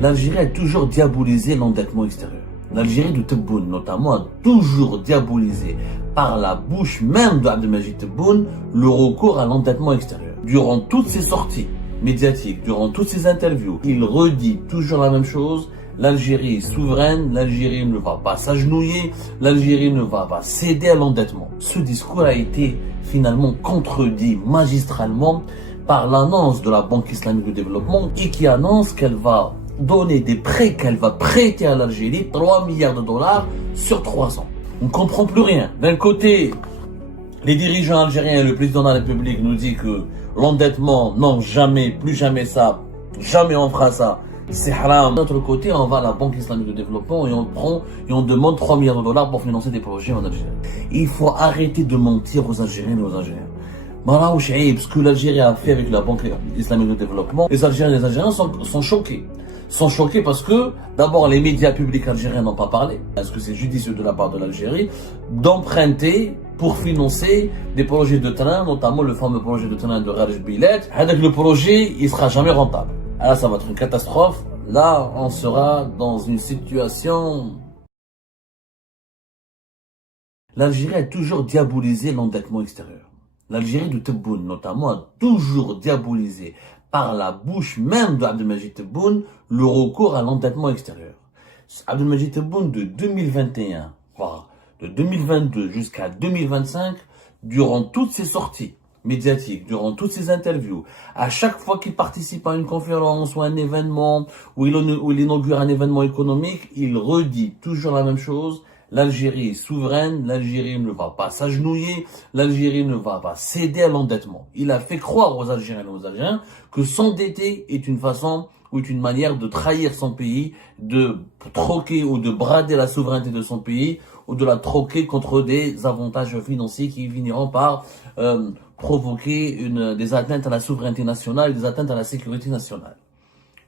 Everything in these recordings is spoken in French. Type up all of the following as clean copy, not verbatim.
L'Algérie a toujours diabolisé l'endettement extérieur. L'Algérie de Tebboune, notamment, a toujours diabolisé par la bouche même de Abdelmajid Tebboune le recours à l'endettement extérieur. Durant toutes ses sorties médiatiques, durant toutes ses interviews, il redit toujours la même chose. L'Algérie est souveraine, l'Algérie ne va pas s'agenouiller, l'Algérie ne va pas céder à l'endettement. Ce discours a été finalement contredit magistralement par l'annonce de la Banque islamique de développement et qui annonce qu'elle va donner des prêts, qu'elle va prêter à l'Algérie 3 milliards de dollars sur 3 ans. On ne comprend plus rien. D'un côté, les dirigeants algériens et le président de la République nous disent que l'endettement, non, jamais, plus jamais ça, jamais on fera ça, c'est haram. De l'autre côté, on va à la Banque islamique de développement et on prend et on demande 3 milliards de dollars pour financer des projets en Algérie. Il faut arrêter de mentir aux Algériens et aux Algériens. Ce que l'Algérie a fait avec la Banque islamique de développement, les Algériens et les Algériens sont choqués. Sont choqués parce que, d'abord, les médias publics algériens n'ont pas parlé. Est-ce que c'est judicieux de la part de l'Algérie d'emprunter pour financer des projets de train, notamment le fameux projet de train de Rarj Bilet. Avec le projet, il sera jamais rentable. Alors ça va être une catastrophe. Là, on sera dans une situation... L'Algérie a toujours diabolisé l'endettement extérieur. L'Algérie de Tebboune, notamment, a toujours diabolisé par la bouche même d'Abdelmajid Tebboune le recours à l'endettement extérieur. Abdelmajid Tebboune de 2021, voire de 2022 jusqu'à 2025, durant toutes ses sorties médiatiques, durant toutes ses interviews, à chaque fois qu'il participe à une conférence ou à un événement, où il inaugure un événement économique, il redit toujours la même chose. L'Algérie est souveraine, l'Algérie ne va pas s'agenouiller, l'Algérie ne va pas céder à l'endettement. Il a fait croire aux Algériens et aux Algériens que s'endetter est une façon ou est une manière de trahir son pays, de troquer ou de brader la souveraineté de son pays ou de la troquer contre des avantages financiers qui finiront par provoquer des atteintes à la souveraineté nationale et des atteintes à la sécurité nationale.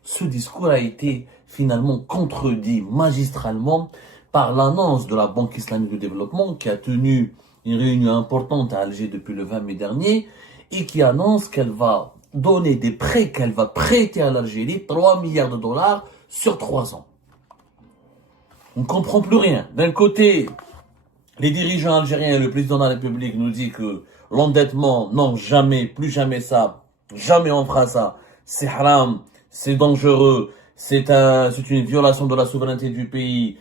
Ce discours a été finalement contredit magistralement par l'annonce de la Banque islamique de développement qui a tenu une réunion importante à Alger depuis le 20 mai dernier et qui annonce qu'elle va donner des prêts, qu'elle va prêter à l'Algérie 3 milliards de dollars sur 3 ans. On ne comprend plus rien. D'un côté, les dirigeants algériens et le président de la République nous disent que l'endettement, non, jamais, plus jamais ça, jamais on fera ça, c'est haram, c'est dangereux, c'est une violation de la souveraineté du pays,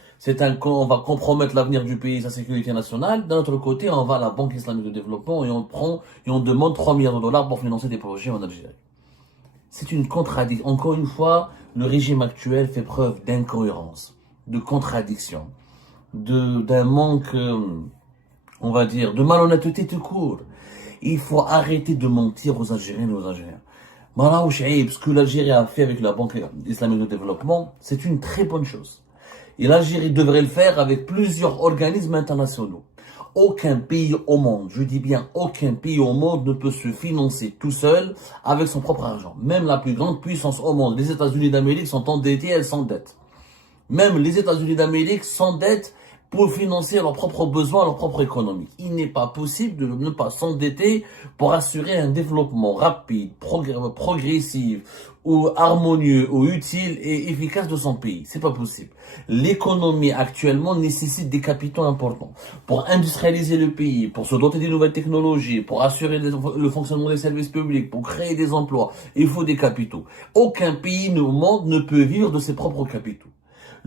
on va compromettre l'avenir du pays et sa sécurité nationale. D'un autre côté, on va à la Banque islamique de développement et on demande 3 milliards de dollars pour financer des projets en Algérie. C'est une contradiction. Encore une fois, le régime actuel fait preuve d'incohérence, de contradiction, d'un manque, on va dire, de malhonnêteté tout court. Il faut arrêter de mentir aux Algériens et aux Algériens. Ce que l'Algérie a fait avec la Banque islamique de développement, c'est une très bonne chose. Et l'Algérie devrait le faire avec plusieurs organismes internationaux. Aucun pays au monde, je dis bien aucun pays au monde ne peut se financer tout seul avec son propre argent. Même la plus grande puissance au monde, les États-Unis d'Amérique sont endettés, elles s'endettent. Même les États-Unis d'Amérique s'endettent pour financer leurs propres besoins, leur propre économie. Il n'est pas possible de ne pas s'endetter pour assurer un développement rapide, progressif, ou harmonieux, ou utile et efficace de son pays. C'est pas possible. L'économie actuellement nécessite des capitaux importants pour industrialiser le pays, pour se doter des nouvelles technologies, pour assurer le fonctionnement des services publics, pour créer des emplois. Il faut des capitaux. Aucun pays au monde ne peut vivre de ses propres capitaux.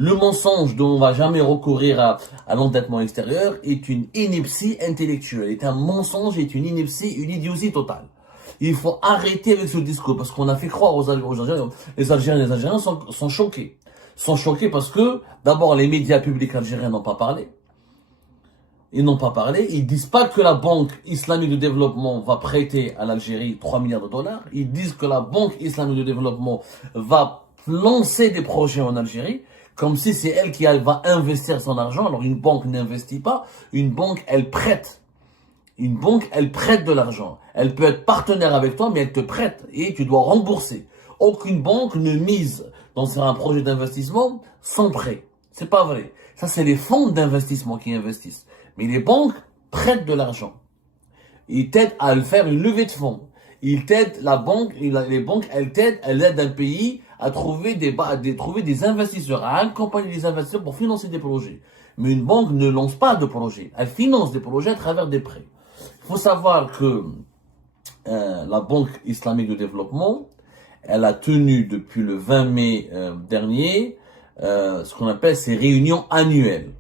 Le mensonge dont on va jamais recourir à l'endettement extérieur est une ineptie intellectuelle, est un mensonge, est une ineptie, une idiotie totale. Il faut arrêter avec ce discours parce qu'on a fait croire aux Algériens. Les Algériens et les Algériens sont choqués. Sont choqués parce que, d'abord, les médias publics algériens n'ont pas parlé. Ils n'ont pas parlé. Ils disent pas que la Banque islamique de développement va prêter à l'Algérie 3 milliards de dollars. Ils disent que la Banque islamique de développement va lancer des projets en Algérie. Comme si c'est elle qui va investir son argent. Alors une banque n'investit pas, une banque elle prête. Une banque elle prête de l'argent. Elle peut être partenaire avec toi mais elle te prête et tu dois rembourser. Aucune banque ne mise dans un projet d'investissement sans prêt. C'est pas vrai. Ça c'est les fonds d'investissement qui investissent. Mais les banques prêtent de l'argent. Ils t'aident à faire une levée de fonds. Ils t'aident, les banques elles aident un pays trouver des investisseurs, à accompagner les investisseurs pour financer des projets. Mais une banque ne lance pas de projets, elle finance des projets à travers des prêts. Il faut savoir que la Banque islamique de développement, elle a tenu depuis le 20 mai dernier ce qu'on appelle ses réunions annuelles.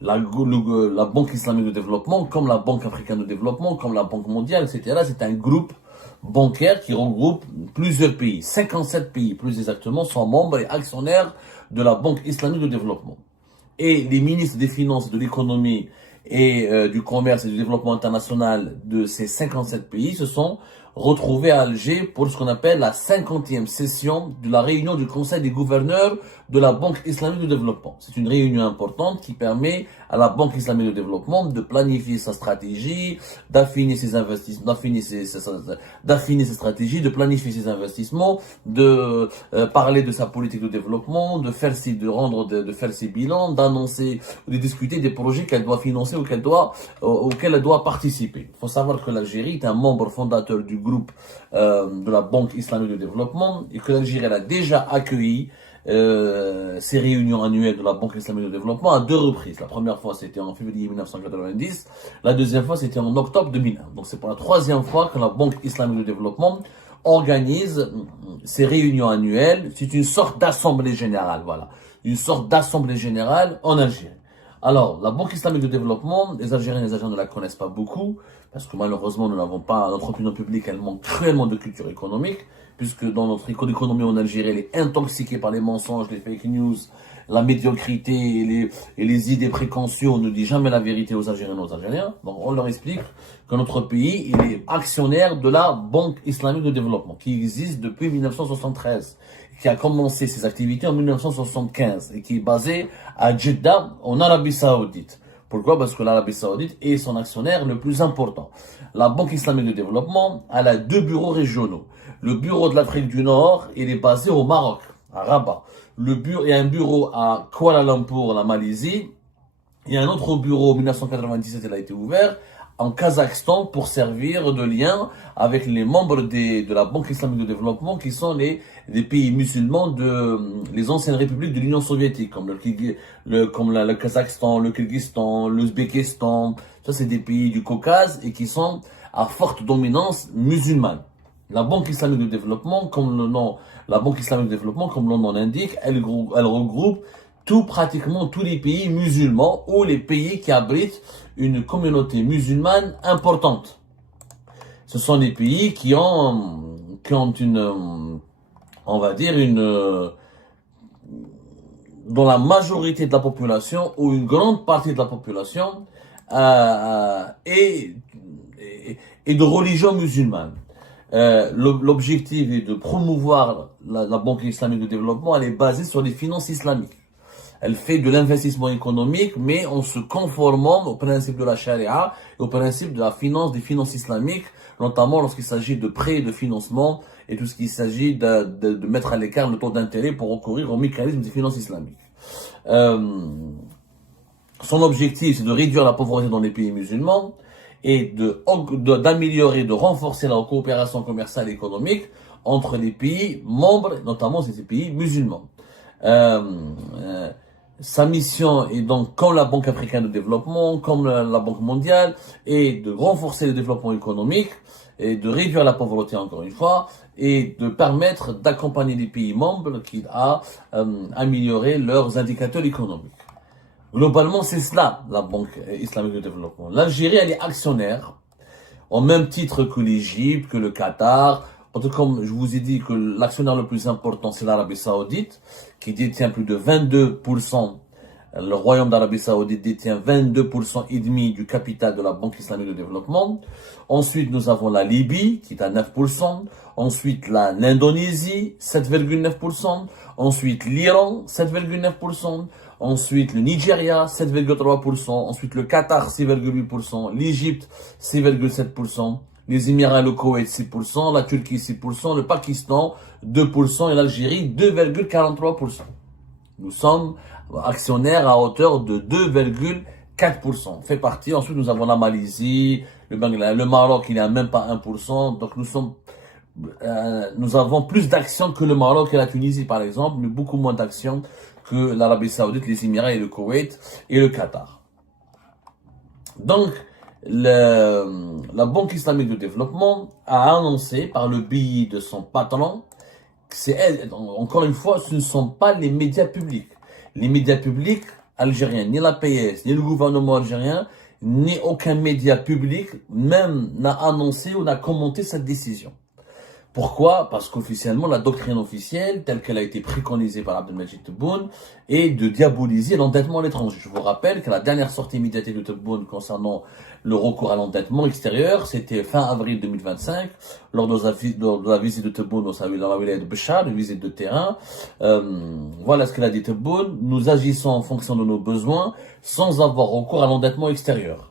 La Banque islamique de développement, comme la Banque africaine de développement, comme la Banque mondiale, etc., c'est un groupe bancaire qui regroupe plusieurs pays. 57 pays, plus exactement, sont membres et actionnaires de la Banque islamique de développement. Et les ministres des Finances, de l'économie et du commerce et du développement international de ces 57 pays se sont retrouvés à Alger pour ce qu'on appelle la 50e session de la réunion du Conseil des gouverneurs de la Banque islamique de développement. C'est une réunion importante qui permet à la Banque islamique de développement de planifier sa stratégie, d'affiner ses investissements, d'affiner ses stratégies, de planifier ses investissements, de parler de sa politique de développement, de faire ses bilans, d'annoncer, de discuter des projets qu'elle doit financer ou auxquels elle doit participer. Il faut savoir que l'Algérie est un membre fondateur du groupe de la Banque islamique de développement et que l'Algérie a déjà accueilli ces réunions annuelles de la Banque islamique de développement à 2 reprises. La première fois, c'était en février 1990. La deuxième fois, c'était en octobre 2001. Donc, c'est pour la 3e fois que la Banque islamique de développement organise ces réunions annuelles. C'est une sorte d'assemblée générale, voilà. Une sorte d'assemblée générale en Algérie. Alors, la Banque islamique de développement, les Algériens et les Algériens ne la connaissent pas beaucoup, parce que malheureusement, nous n'avons pas, notre opinion publique, elle manque cruellement de culture économique, puisque dans notre économie en Algérie, elle est intoxiquée par les mensonges, les fake news, la médiocrité et les idées préconçues. On ne dit jamais la vérité aux Algériens et aux Algériens. Donc, on leur explique que notre pays, il est actionnaire de la Banque islamique de développement, qui existe depuis 1973, qui a commencé ses activités en 1975 et qui est basée à Jeddah, en Arabie Saoudite. Pourquoi? Parce que l'Arabie Saoudite est son actionnaire le plus important. La Banque islamique de développement, elle a 2 bureaux régionaux. Le bureau de l'Afrique du Nord, il est basé au Maroc, à Rabat. Il y a un bureau à Kuala Lumpur, la Malaisie. Il y a un autre bureau, en 1997, il a été ouvert en Kazakhstan pour servir de lien avec les membres de la Banque islamique de développement qui sont les pays musulmans les anciennes républiques de l'Union soviétique, comme le Kazakhstan, le Kyrgyzstan, l'Ouzbékistan. Ça, c'est des pays du Caucase et qui sont à forte dominance musulmane. La Banque islamique de développement, comme le nom l'indique, elle regroupe pratiquement tous les pays musulmans ou les pays qui abritent une communauté musulmane importante. Ce sont des pays qui ont une, on va dire dont la majorité de la population ou une grande partie de la population est de religion musulmane. L'objectif est de promouvoir la Banque islamique de développement. Elle est basée sur les finances islamiques. Elle fait de l'investissement économique, mais en se conformant au principe de la charia et au principe de des finances islamiques, notamment lorsqu'il s'agit de prêts et de financement et tout ce qu'il s'agit de mettre à l'écart le taux d'intérêt pour recourir au mécanisme des finances islamiques. Son objectif, c'est de réduire la pauvreté dans les pays musulmans et d'améliorer, de renforcer la coopération commerciale et économique entre les pays membres, notamment ces pays musulmans. Sa mission est donc, comme la Banque africaine de développement, comme la Banque mondiale, est de renforcer le développement économique et de réduire la pauvreté, encore une fois, et de permettre d'accompagner les pays membres à améliorer leurs indicateurs économiques. Globalement, c'est cela, la Banque islamique de développement. L'Algérie, elle est actionnaire, au même titre que l'Égypte, que le Qatar. Comme je vous ai dit que l'actionnaire le plus important, c'est l'Arabie Saoudite, qui détient plus de 22%. Le Royaume d'Arabie Saoudite détient 22% et demi du capital de la Banque islamique de développement. Ensuite, nous avons la Libye, qui est à 9%. Ensuite, l'Indonésie, 7,9%. Ensuite, l'Iran, 7,9%. Ensuite, le Nigeria, 7,3%. Ensuite, le Qatar, 6,8%. L'Égypte, 6,7%. Les Émirats et le Koweït, 6%, la Turquie, 6%, le Pakistan, 2% et l'Algérie, 2,43%. Nous sommes actionnaires à hauteur de 2,4%. Fait partie. Ensuite, nous avons la Malaisie, le Maroc, il est à même pas 1%. Donc, nous sommes nous avons plus d'actions que le Maroc et la Tunisie, par exemple, mais beaucoup moins d'actions que l'Arabie Saoudite, les Émirats et le Koweït et le Qatar. Donc, la Banque islamique de développement a annoncé par le biais de son patron, encore une fois, ce ne sont pas les médias publics. Les médias publics algériens, ni la PS, ni le gouvernement algérien, ni aucun média public même n'a annoncé ou n'a commenté cette décision. Pourquoi? Parce qu'officiellement, la doctrine officielle, telle qu'elle a été préconisée par Abdelmajid Tebboune, est de diaboliser l'endettement à l'étranger. Je vous rappelle que la dernière sortie médiatique de Tebboune concernant le recours à l'endettement extérieur, c'était fin avril 2025, lors de la visite de Tebboune dans la wilaya de Béchar, une visite de terrain. Voilà ce qu'il a dit Tebboune: nous agissons en fonction de nos besoins, sans avoir recours à l'endettement extérieur.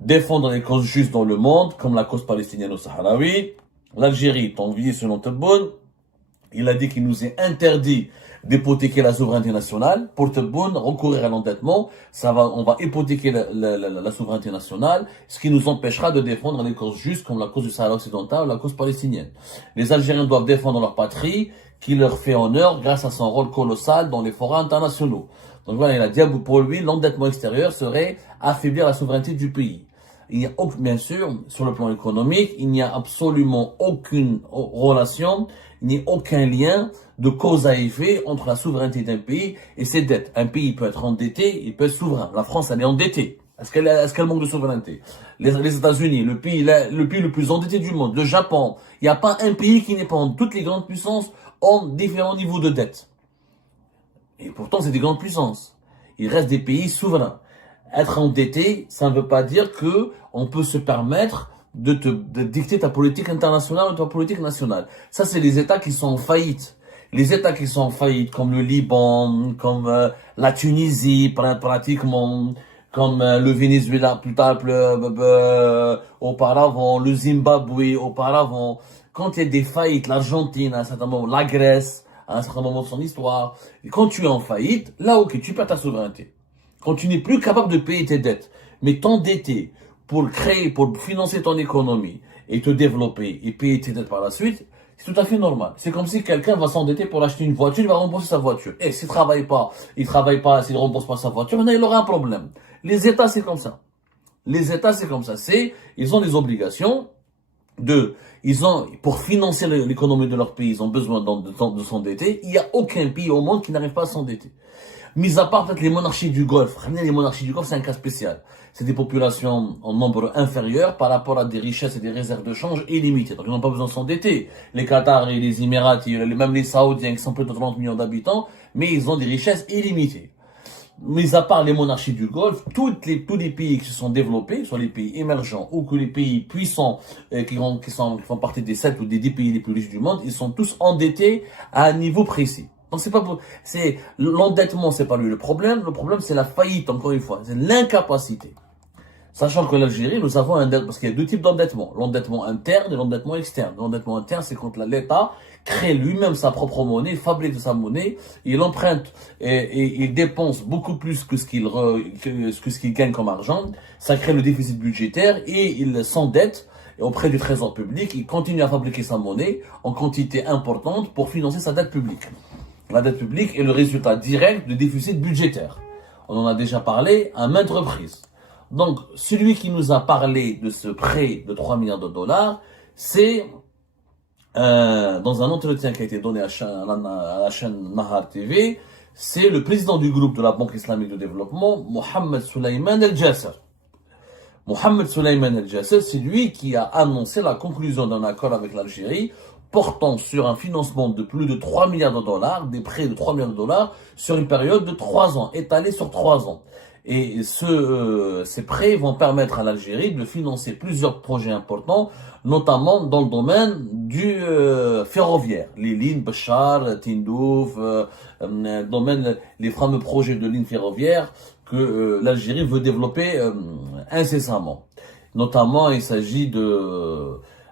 Défendre les causes justes dans le monde, comme la cause palestinienne au Saharaoui. L'Algérie est enviée selon Tebboune. Il a dit qu'il nous est interdit d'hypothéquer la souveraineté nationale. Pour Tebboune, recourir à l'endettement, on va hypothéquer la souveraineté nationale, ce qui nous empêchera de défendre les causes justes comme la cause du Sahara occidental ou la cause palestinienne. Les Algériens doivent défendre leur patrie, qui leur fait honneur grâce à son rôle colossal dans les forats internationaux. Donc voilà, il a dit, pour lui, l'endettement extérieur serait affaiblir la souveraineté du pays. Il y a, bien sûr, sur le plan économique, il n'y a absolument aucune relation, ni aucun lien de cause à effet entre la souveraineté d'un pays et ses dettes. Un pays peut être endetté, il peut être souverain. La France, elle est endettée. Est-ce qu'elle manque de souveraineté? Les États-Unis, le pays le plus endetté du monde, le Japon, il n'y a pas un pays qui n'est pas en. Toutes les grandes puissances ont différents niveaux de dette. Et pourtant, c'est des grandes puissances. Il reste des pays souverains. Être endetté, ça ne veut pas dire que on peut se permettre de dicter ta politique internationale ou ta politique nationale. Ça, c'est les États qui sont en faillite. Les États qui sont en faillite, comme le Liban, comme la Tunisie, pratiquement, comme le Venezuela, plus tard, auparavant, le Zimbabwe, auparavant. Quand il y a des faillites, l'Argentine, à un certain moment, la Grèce, à un certain moment de son histoire, et quand tu es en faillite, là, ok, tu perds ta souveraineté. Quand tu n'es plus capable de payer tes dettes, mais t'endetter pour financer ton économie et te développer et payer tes dettes par la suite, c'est tout à fait normal. C'est comme si quelqu'un va s'endetter pour acheter une voiture, il va rembourser sa voiture. Et s'il travaille pas, s'il ne rembourse pas sa voiture, il aura un problème. Les États, c'est comme ça. Les États, c'est comme ça. Ils ont des obligations pour financer l'économie de leur pays, ils ont besoin de s'endetter. Il n'y a aucun pays au monde qui n'arrive pas à s'endetter. Mis à part peut-être les monarchies du Golfe. Les monarchies du Golfe, c'est un cas spécial. C'est des populations en nombre inférieur par rapport à des richesses et des réserves de change illimitées. Donc ils n'ont pas besoin de s'endetter. Les Qataris et les Émiratis, même les Saoudiens qui sont plus de 30 millions d'habitants, mais ils ont des richesses illimitées. Mis à part les monarchies du Golfe, tous les pays qui se sont développés, soit les pays émergents ou que les pays puissants qui font partie des 7 ou des 10 pays les plus riches du monde, ils sont tous endettés à un niveau précis. Donc l'endettement, c'est pas lui le problème c'est la faillite, encore une fois, c'est l'incapacité. Sachant que l'Algérie, nous avons parce qu'il y a deux types d'endettement, l'endettement interne et l'endettement externe. L'endettement interne, c'est quand l'État crée lui-même sa propre monnaie, fabrique sa monnaie, il emprunte et il dépense beaucoup plus que ce qu'il gagne comme argent. Ça crée le déficit budgétaire et il s'endette auprès du trésor public. Il continue à fabriquer sa monnaie en quantité importante pour financer sa dette publique. La dette publique est le résultat direct du déficit budgétaire. On en a déjà parlé à maintes reprises. Donc, celui qui nous a parlé de ce prêt de 3 milliards de dollars, c'est dans un entretien qui a été donné à la chaîne Nahar TV, c'est le président du groupe de la Banque islamique de développement, Mohamed Souleymane El Jasser. Mohamed Souleymane El Jasser, c'est lui qui a annoncé la conclusion d'un accord avec l'Algérie portant sur un financement de plus de 3 milliards de dollars, des prêts de 3 milliards de dollars, sur une période de 3 ans, étalée sur 3 ans. Et ces prêts vont permettre à l'Algérie de financer plusieurs projets importants, notamment dans le domaine du ferroviaire. Les lignes Béchar, Tindouf, les fameux projets de lignes ferroviaires que l'Algérie veut développer incessamment. Notamment, il s'agit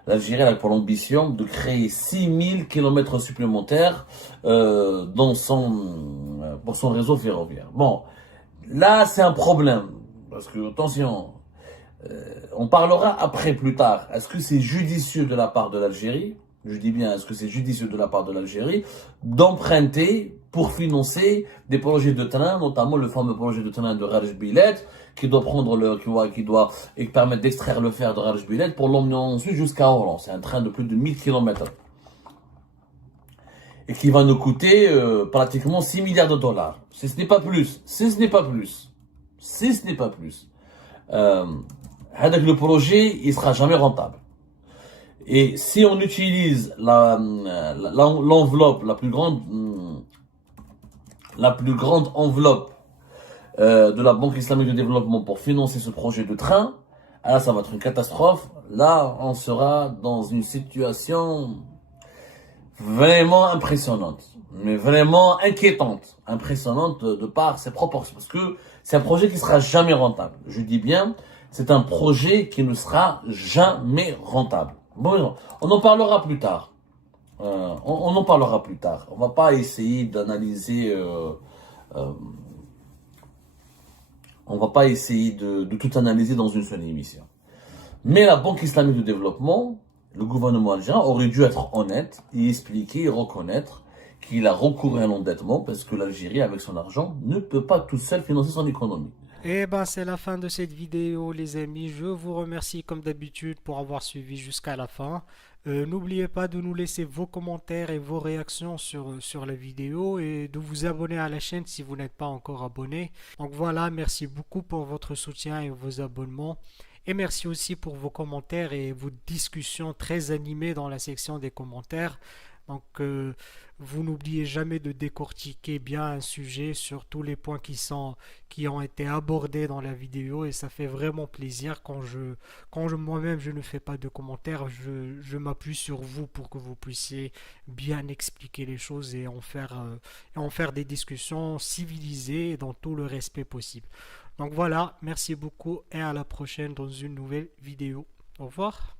l'Algérie a pour ambition de créer 6000 kilomètres supplémentaires pour son réseau ferroviaire. Bon, là c'est un problème, parce que attention, On parlera après, plus tard. Est-ce que c'est judicieux de la part de l'Algérie? Je dis bien, est-ce que c'est judicieux de la part de l'Algérie d'emprunter pour financer des projets de train, notamment le fameux projet de train de Rarj Bilet, qui doit prendre qui doit et permettre d'extraire le fer de Rarj Bilet pour l'emmener ensuite jusqu'à Oran. C'est un train de plus de 1000 km. Et qui va nous coûter pratiquement 6 milliards de dollars. Si ce n'est pas plus. Si ce n'est pas plus. Si ce n'est pas plus. Avec le projet, il sera jamais rentable. Et si on utilise l'enveloppe, la plus grande enveloppe de la Banque islamique de développement pour financer ce projet de train, là ça va être une catastrophe. Là, on sera dans une situation vraiment impressionnante, mais vraiment inquiétante, impressionnante de par ses proportions, parce que c'est un projet qui sera jamais rentable. Je dis bien, c'est un projet qui ne sera jamais rentable. Bon, on en parlera plus tard. On en parlera plus tard. On va pas essayer d'analyser. On va pas essayer de tout analyser dans une seule émission. Mais la Banque islamique de développement, le gouvernement algérien aurait dû être honnête et expliquer et reconnaître qu'il a recouru à l'endettement parce que l'Algérie, avec son argent, ne peut pas toute seule financer son économie. Et ben c'est la fin de cette vidéo les amis. Je vous remercie comme d'habitude pour avoir suivi jusqu'à la fin. N'oubliez pas de nous laisser vos commentaires et vos réactions sur la vidéo et de vous abonner à la chaîne si vous n'êtes pas encore abonné. Donc voilà, merci beaucoup pour votre soutien et vos abonnements. Et merci aussi pour vos commentaires et vos discussions très animées dans la section des commentaires. Donc, vous n'oubliez jamais de décortiquer bien un sujet sur tous les points qui ont été abordés dans la vidéo et ça fait vraiment plaisir moi-même je ne fais pas de commentaires, je m'appuie sur vous pour que vous puissiez bien expliquer les choses et en faire des discussions civilisées et dans tout le respect possible. Donc voilà, merci beaucoup et à la prochaine dans une nouvelle vidéo. Au revoir.